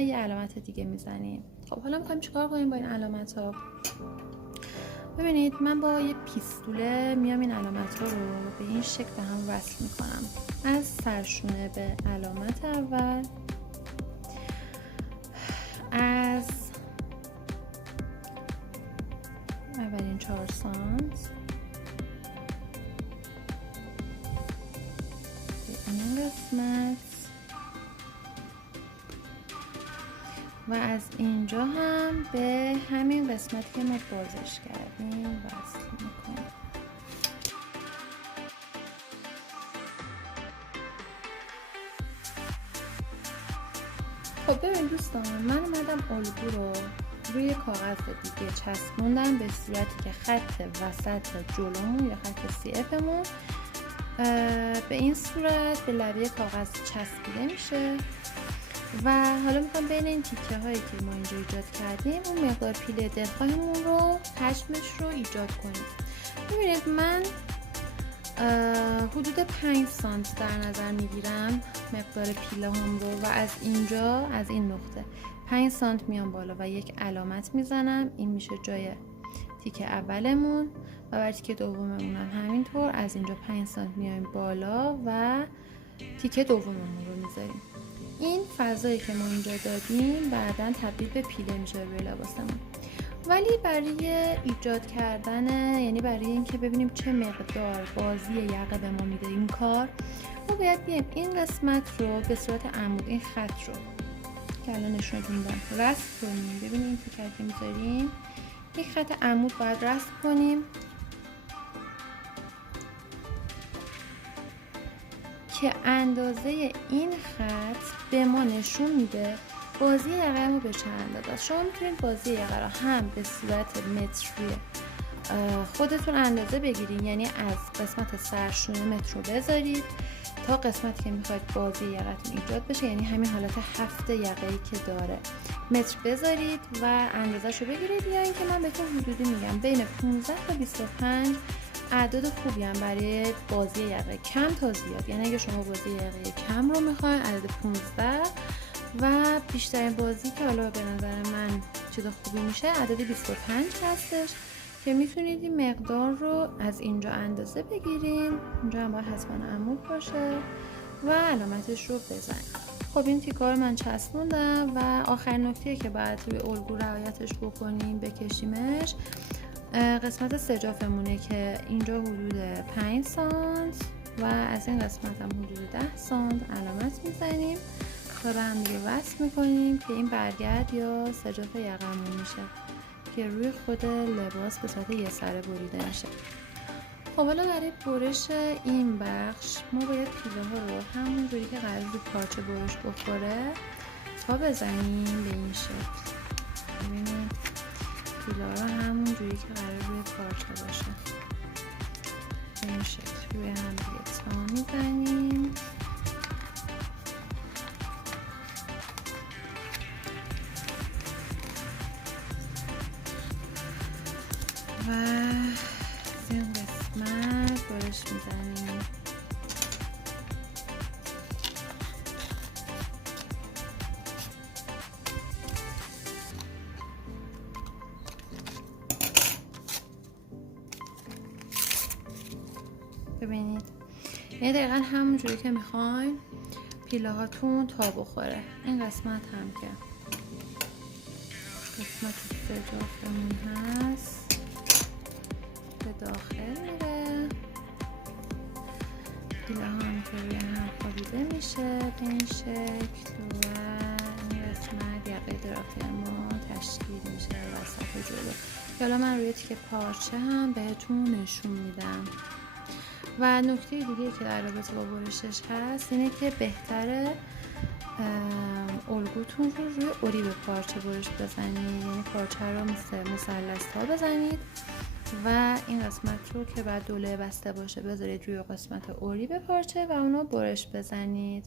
یه علامت دیگه میزنیم. خب حالا میخوایم چیکار کنیم با این علامت ها؟ ببینید من با یه پیستوله میام این علامت ها رو به این شکل به هم وصل میکنم. از سرشونه به علامت اول، از اولین 4 سانت به این قسمت و از اینجا هم به همین قسمتی که ما بازش کردیم وصل میکنیم. خب ببین دوستان، من اومدم الگو رو روی کاغذ دیگه چسبوندم به صورتی که خط وسط جلومون یا خط سی افمون به این صورت به لبه کاغذ چسبیده میشه و حالا میخوام بین این تیکه هایی که ما اینجا ایجاد کردیم اون مقدار پیله دلخواهمون رو حجمش رو ایجاد کنیم. ببینید من حدود 5 سانت در نظر میگیرم مقدار پیله هم رو و از اینجا از این نقطه 5 سانت میام بالا و یک علامت میزنم. این میشه جای تیکه اولمون و برای تیکه دوممون هم همینطور از اینجا 5 سانت میایم بالا و تیکه دوممون رو میذاریم. این فضایی که ما اینجا دادیم بعداً تبدیل به پیله میشه روی لباسمون. ولی برای ایجاد کردن، یعنی برای اینکه ببینیم چه مقدار بازی یقه به ما میده این کار، ما باید بیایم این قسمت رو به صورت عمود، این خط رو که الان نشونتون میدم رسم کنیم. ببینید این تیکر که میذاریم یک خط عمود باید رسم کنیم که اندازه این خط به ما نشون میده بازی یقه ما به چه اندازه است. شما میتونید بازی یقه را هم به صورت متری خودتون اندازه بگیرید، یعنی از قسمت سرشونه متر رو بذارید تا قسمتی که میخواید بازی یقه‌تون ایجاد بشه، یعنی همین حالت 7 یقه‌ای که داره متر بذارید و اندازه‌ش رو بگیرید، یا اینکه من بهتون حدودی میگم بین 15 تا 25 اعداد خوبی هم برای بازی یقه کم تا زیاد. یعنی اگه شما بازی یقه کم رو میخواین عدد 15 و بیشترین بازی که حالا به نظر من چیز خوبی میشه عدد 25 هستش که میتونید این مقدار رو از اینجا اندازه بگیرین. اینجا هم باید حتما عمود باشه و علامتش رو بزنید. خب این تیکار من چسبوندم و آخرین نکته که باید روی الگو رعایتش بکنیم بکشیمش قسمت سجافمونه که اینجا حدود 5 سانت و از این قسمت هم حدود 10 سانت علامت میزنیم و به هم دیگه وصل میکنیم که این برگرد یا سجاف یقمون میشه که روی خود لباس به صورت یه سره بریده میشه. خب حالا برای برش این بخش ما باید پیله ها رو همون جوری که قرار روی پارچه برش بخوره تا بزنیم به این شکل. ببینید پیله ها رو همون جوری که قرار روی پارچه باشه به این شکل روی هم دیگه تا میزنیم و این قسمت برش میزنیم. ببینید یعنی دقیقا همون جوری که میخواین پیله هاتون تا بخوره. این قسمت هم که قسمت سجافمون هست به داخل میره، پیله ها هم که روی هم خوابیده میشه به این شکل و این قسمت یقه دراخی ما تشکیل میشه وسط جلو. حالا من روی تیکه پارچه هم بهتون نشون میدم. و نکته دیگه که در رابطه با برشش هست اینه که بهتره الگوتون رو روی اوریب پارچه برش بزنید، یعنی پارچه رو مثل مثلث ها بزنید و این قسمت رو که بعد دوله بسته باشه بذارید روی قسمت اوریب پارچه و اونو برش بزنید.